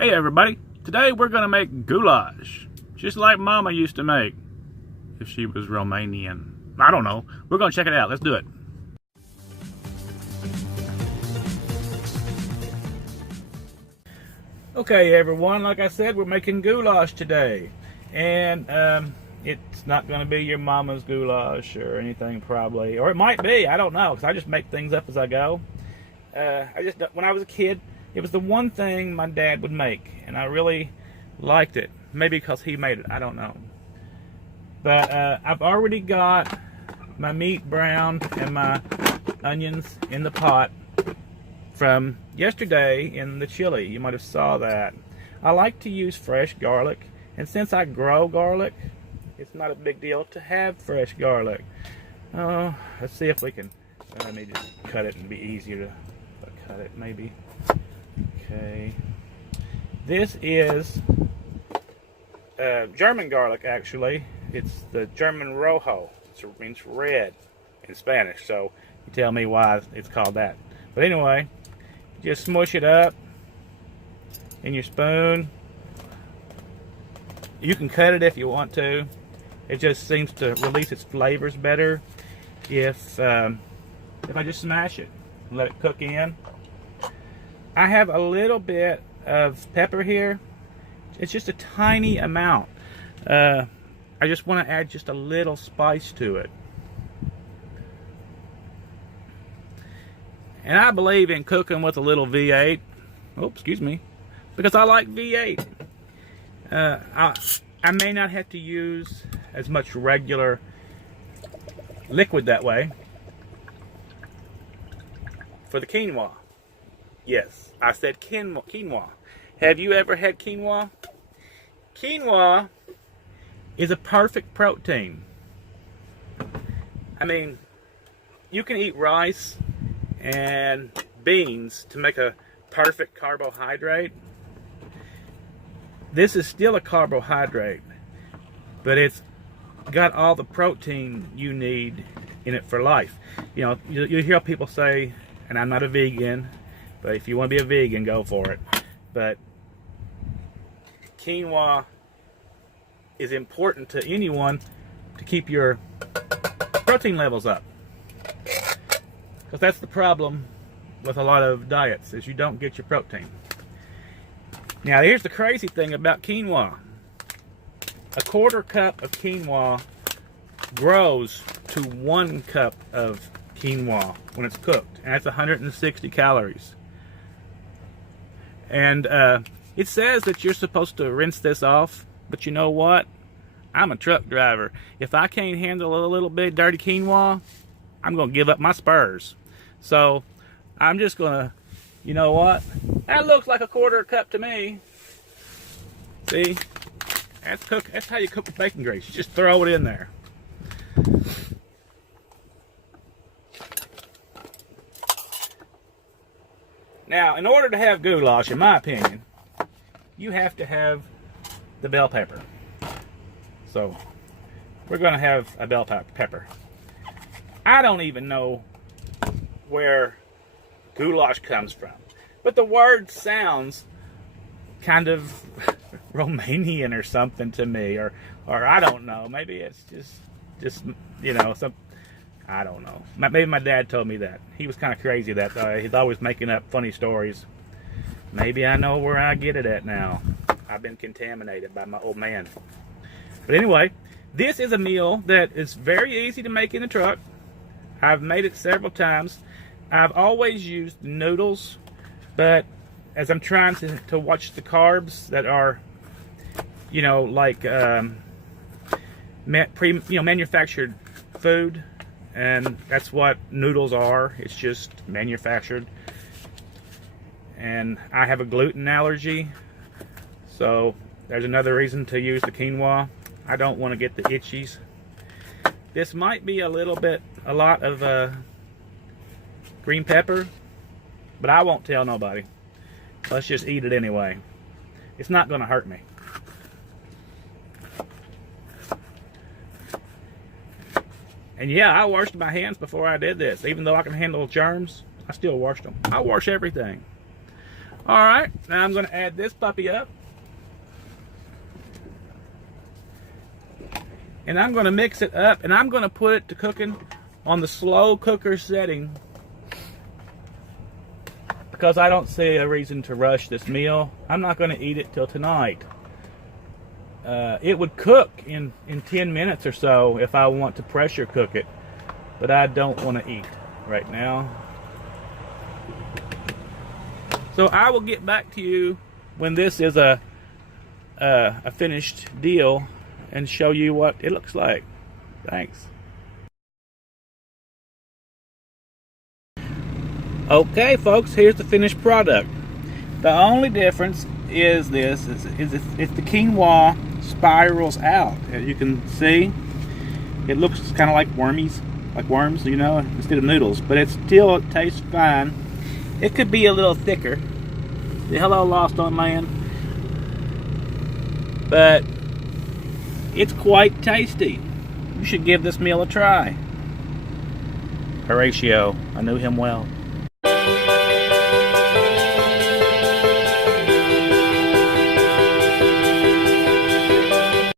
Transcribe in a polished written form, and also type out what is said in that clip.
Hey everybody, today we're going to make goulash, just like Mama used to make, if she was Romanian. I don't know, we're going to check it out, let's do it. Okay everyone, like I said, we're making goulash today. And it's not going to be your mama's goulash or anything probably, or it might be, I don't know, because I just make things up as I go. When I was a kid, it was the one thing my dad would make, and I really liked it. Maybe because he made it, I don't know. But I've already got my meat browned and my onions in the pot from yesterday in the chili. You might have saw that. I like to use fresh garlic, and since I grow garlic, it's not a big deal to have fresh garlic. Let's see if we can, let me just cut it and be easier to cut it maybe. Okay, this is German garlic actually. It's the German rojo. It means red in Spanish, so you tell me why it's called that. But anyway, just smush it up in your spoon. You can cut it if you want to. It just seems to release its flavors better if I just smash it and let it cook in. I have a little bit of pepper here. It's just a tiny amount. I just want to add just a little spice to it. And I believe in cooking with a little V8. Oh, excuse me. Because I like V8. I may not have to use as much regular liquid that way for the quinoa. Yes, I said quinoa. Have you ever had quinoa? Quinoa is a perfect protein. I mean, you can eat rice and beans to make a perfect carbohydrate. This is still a carbohydrate, but it's got all the protein you need in it for life. You know, you hear people say, and I'm not a vegan, but if you want to be a vegan, go for it. But quinoa is important to anyone to keep your protein levels up. Because that's the problem with a lot of diets, is you don't get your protein. Now here's the crazy thing about quinoa. A quarter cup of quinoa grows to 1 cup of quinoa when it's cooked, and that's 160 calories. And it says that you're supposed to rinse this off, but you know what? I'm a truck driver. If I can't handle a little bit dirty quinoa, I'm going to give up my spurs. So I'm just going to, you know what? That looks like a quarter cup to me. See? That's how you cook with bacon grease. You just throw it in there. Now, in order to have goulash, in my opinion, you have to have the bell pepper. So, we're going to have a bell pepper. I don't even know where goulash comes from, but the word sounds kind of Romanian or something to me, or I don't know. Maybe it's just you know, I don't know. Maybe my dad told me that. He was kind of crazy that way. He's always making up funny stories. Maybe I know where I get it at now. I've been contaminated by my old man. But anyway, this is a meal that is very easy to make in the truck. I've made it several times. I've always used noodles, but as I'm trying to watch the carbs that are, you know, like manufactured food, and that's what noodles are. It's just manufactured. And I have a gluten allergy, so there's another reason to use the quinoa. I don't want to get the itchies. This might be a lot of green pepper, but I won't tell nobody. Let's just eat it anyway. It's not going to hurt me. And yeah, I washed my hands before I did this. Even though I can handle germs, I still washed them. I wash everything. Alright, now I'm going to add this puppy up. And I'm going to mix it up, and I'm going to put it to cooking on the slow cooker setting, because I don't see a reason to rush this meal. I'm not going to eat it till tonight. It would cook in 10 minutes or so if I want to pressure cook it, but I don't want to eat right now. So I will get back to you when this is a finished deal and show you what it looks like. Thanks. Okay, folks, here's the finished product. The only difference is this: is the quinoa spirals out. As you can see, it looks kind of like worms, you know, instead of noodles, but it still tastes fine. It could be a little thicker. Hello, Lost on Land. But it's quite tasty. You should give this meal a try. Horatio, I knew him well.